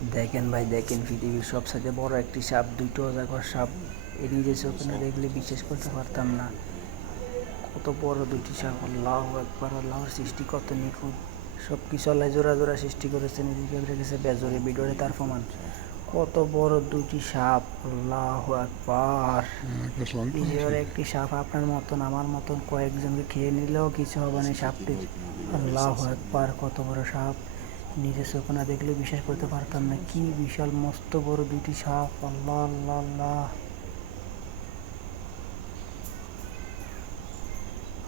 দেখেন ভাই দেখেন, পৃথিবীর সবচেয়ে বড় একটি সাপ, দুটো অজগর সাপ। এর নিজের চোখে না দেখলে বিশ্বাস করতে পারতাম না। কত বড় দুটি সাপ! আল্লাহু আকবার! আল্লাহর সৃষ্টি কত নিখুঁত! সব কিছু আল্লাহ জোড়া জোড়া সৃষ্টি করেছেন, এদিকে রেখেছে বেজরে ভিডিওরে তার প্রমাণ। কত বড় দুটি সাপ! আল্লাহু আকবার! ভিডিওর একটি সাপ আপনার মতন আমার মতন কয়েকজনকে খেয়ে নিলেও কিছু হবে না সাপটির। আল্লাহু আকবার! কত বড় সাপ! নিজের চোখে না দেখলে বিশ্বাস করতে পারতাম না। কি বিশাল মস্ত বড় দুটি সাপ! আল্লাহ আল্লাহ আল্লাহ!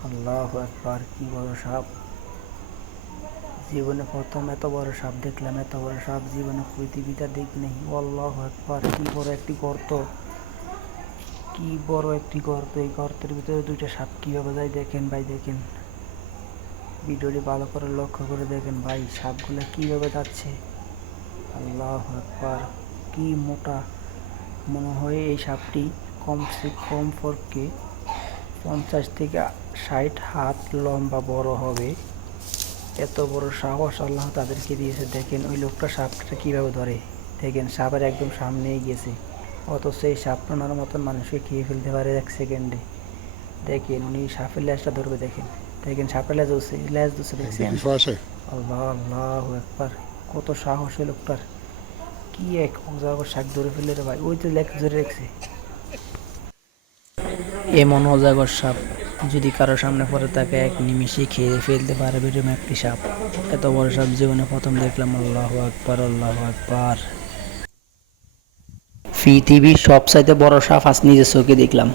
আল্লাহু আকবার! কি বড় সাপ! জীবনে প্রথম এত বড় সাপ দেখলাম। এত বড় সাপ জীবনে পৃথিবীতে দেখি নাই। আল্লাহু আকবার! কি বড় একটি গর্ত! কি বড় একটি গর্ত! এই গর্তের ভিতরে দুইটা সাপ কিভাবে যায় দেখেন ভাই দেখেন। ভিডিওটি ভালো করে লক্ষ্য করে দেখেন ভাই, সাপগুলো কিভাবে যাচ্ছে। আল্লাহু আকবার! কি মোটা! মনে হয় এই সাপটি কমসে কম পক্ষে 50 থেকে 60 হাত লম্বা বড় হবে। এত বড় সাহস আল্লাহ তাদেরকে দিয়েছে। দেখেন ওই লোকটা সাপটা কীভাবে ধরে, দেখেন সাপের একদম সামনেই গেছে, অথচ এই সাপ ওনার মতন মানুষকে খেয়ে ফেলতে পারে 1 সেকেন্ডে। দেখেন উনি সাপের ল্যাজটা ধরবে, দেখেন দেখেন সাপের ল্যাজ ধরছে দেখছেন। আল্লাহ আল্লাহু আকবার! কত সাহস ওই লোকটার! কি এক অজাগর শাক ধরে ফেলে রে ভাই, ওই তো লেজ ধরে রেখেছে। এমন অজাগর সাপ যদি কারো সামনে পড়ে তাকে এক নিমিষে খেয়ে ফেলতে পারবে এরকম একটি সাপ। এত বড় সাপ জীবনে প্রথম দেখলাম। আল্লাহু আকবার! আল্লাহু আকবার! পৃথিবীর সবচাইতে বড় সাপ আজ নিজের চোখে দেখলাম।